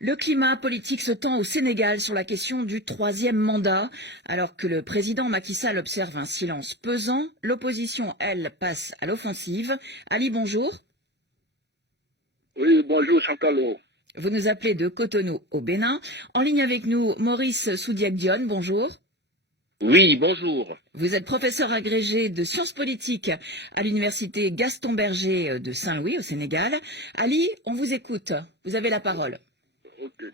Le climat politique se tend au Sénégal sur la question du troisième mandat. Alors que le président Macky Sall observe un silence pesant, l'opposition, elle, passe à l'offensive. Ali, bonjour. Oui, bonjour Chantal. Vous nous appelez de Cotonou au Bénin. En ligne avec nous, Maurice Soudiak-Dione, bonjour. Oui, bonjour. Vous êtes professeur agrégé de sciences politiques à l'université Gaston Berger de Saint-Louis au Sénégal. Ali, on vous écoute. Vous avez la parole. Ok.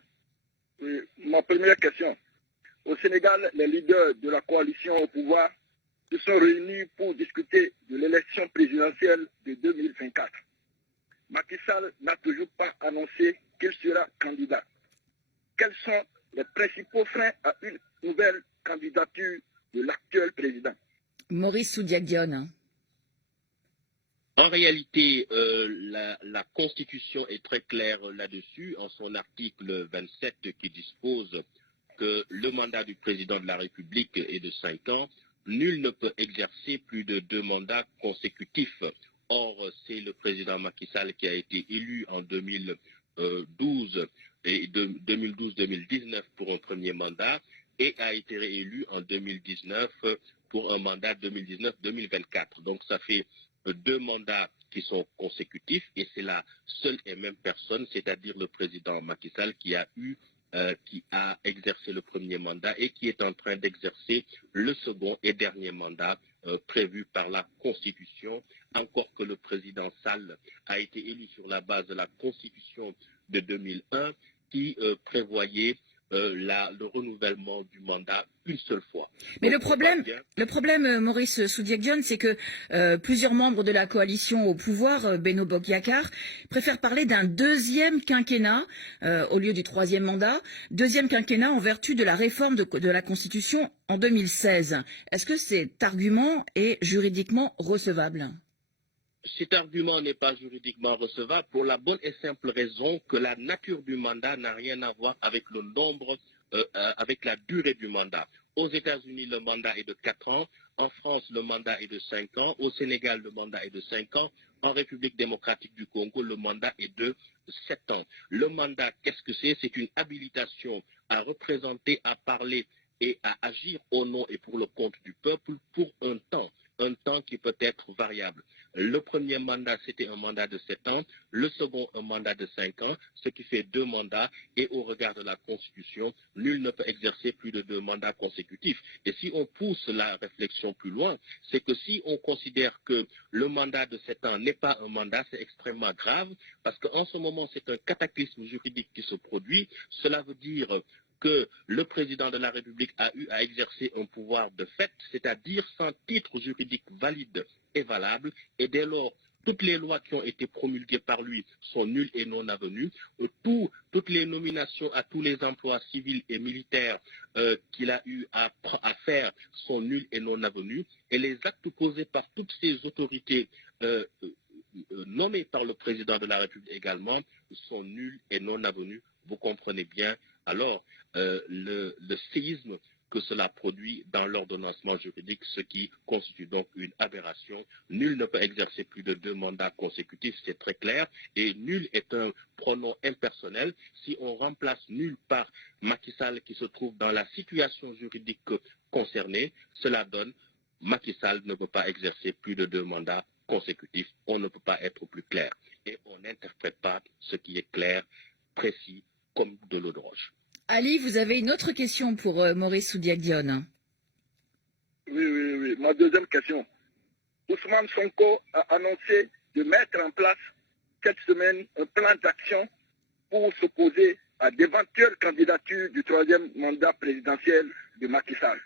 Oui, ma première question. Au Sénégal, les leaders de la coalition au pouvoir se sont réunis pour discuter de l'élection présidentielle de 2024. Macky Sall n'a toujours pas annoncé qu'il sera candidat. Quels sont les principaux freins à une nouvelle candidature de l'actuel président? Maurice Soudiak-Dione. En réalité, la Constitution est très claire là-dessus, en son article 27 qui dispose que le mandat du président de la République est de 5 ans. Nul ne peut exercer plus de 2 mandats consécutifs. Or, c'est le président Macky Sall qui a été élu en 2012 et 2012-2019 pour un premier mandat et a été réélu en 2019 pour un mandat 2019-2024. Donc, ça fait 2 mandats qui sont consécutifs et c'est la seule et même personne, c'est-à-dire le président Macky Sall, qui a exercé le premier mandat et qui est en train d'exercer le second et dernier mandat prévu par la Constitution, encore que le président Sall a été élu sur la base de la Constitution de 2001 qui prévoyait le renouvellement du mandat une seule fois. Mais donc, le problème, Maurice Soudiak-Dione, c'est que plusieurs membres de la coalition au pouvoir, Benno Bokk Yakaar, préfèrent parler d'un deuxième quinquennat au lieu du troisième mandat. Deuxième quinquennat en vertu de la réforme de la Constitution en 2016. Est-ce que cet argument est juridiquement recevable ? Cet argument n'est pas juridiquement recevable pour la bonne et simple raison que la nature du mandat n'a rien à voir avec le nombre, avec la durée du mandat. Aux États-Unis, le mandat est de 4 ans. En France, le mandat est de 5 ans. Au Sénégal, le mandat est de 5 ans. En République démocratique du Congo, le mandat est de 7 ans. Le mandat, qu'est-ce que c'est? C'est une habilitation à représenter, à parler et à agir au nom et pour le compte du peuple pour un temps qui peut être variable. Le premier mandat, c'était un mandat de 7 ans, le second, un mandat de 5 ans, ce qui fait 2 mandats, et au regard de la Constitution, nul ne peut exercer plus de 2 mandats consécutifs. Et si on pousse la réflexion plus loin, c'est que si on considère que le mandat de 7 ans n'est pas un mandat, c'est extrêmement grave, parce qu'en ce moment, c'est un cataclysme juridique qui se produit. Cela veut dire que le président de la République a eu à exercer un pouvoir de fait, c'est-à-dire sans titre juridique valide et valable, et dès lors, toutes les lois qui ont été promulguées par lui sont nulles et non avenues. Toutes les nominations à tous les emplois civils et militaires qu'il a eu à faire sont nulles et non avenues. Et les actes posés par toutes ces autorités nommées par le président de la République également sont nuls et non avenus. Vous comprenez bien alors le séisme que cela produit dans l'ordonnancement juridique, ce qui constitue donc une aberration. Nul ne peut exercer plus de 2 mandats consécutifs, c'est très clair, et nul est un pronom impersonnel. Si on remplace nul par Macky Sall qui se trouve dans la situation juridique concernée, cela donne Macky Sall ne peut pas exercer plus de 2 mandats consécutifs. On ne peut pas être plus clair. Et on n'interprète pas ce qui est clair, précis, comme de l'eau de roche. Ali, vous avez une autre question pour Maurice Soudiak-Dione. Oui. Ma deuxième question. Ousmane Sonko a annoncé de mettre en place cette semaine un plan d'action pour s'opposer à d'éventuelles candidatures du troisième mandat présidentiel de Macky Sall.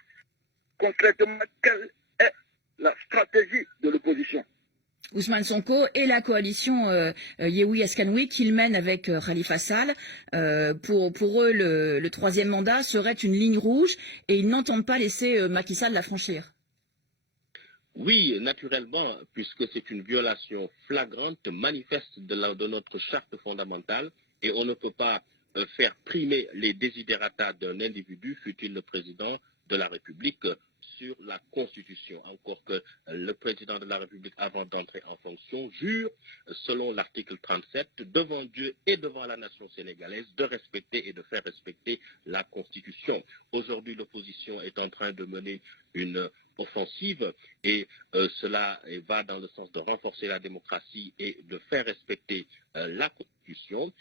Concrètement, quelle est la stratégie de l'opposition? Ousmane Sonko et la coalition Yewwi Askanui qu'il mène avec Khalifa Sall. Pour eux, le troisième mandat serait une ligne rouge et ils n'entendent pas laisser Macky Sall la franchir. Oui, naturellement, puisque c'est une violation flagrante, manifeste de notre charte fondamentale, et on ne peut pas faire primer les desiderata d'un individu, fût-il le président de la République, sur la Constitution. Encore que le président de la République, avant d'entrer en fonction, jure, selon l'article 37, devant Dieu et devant la nation sénégalaise, de respecter et de faire respecter la Constitution. Aujourd'hui, l'opposition est en train de mener une offensive et cela va dans le sens de renforcer la démocratie et de faire respecter la Constitution.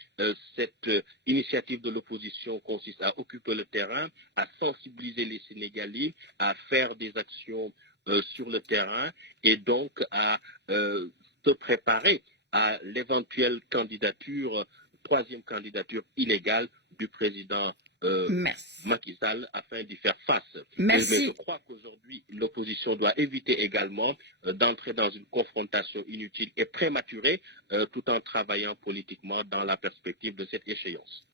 Cette initiative de l'opposition consiste à occuper le terrain, à sensibiliser les Sénégalais, à faire des actions sur le terrain et donc à se préparer à l'éventuelle candidature, troisième candidature illégale du président Macky Sall afin d'y faire face. Mais je crois qu'aujourd'hui, l'opposition doit éviter également d'entrer dans une confrontation inutile et prématurée tout en travaillant politiquement dans la perspective de cette échéance.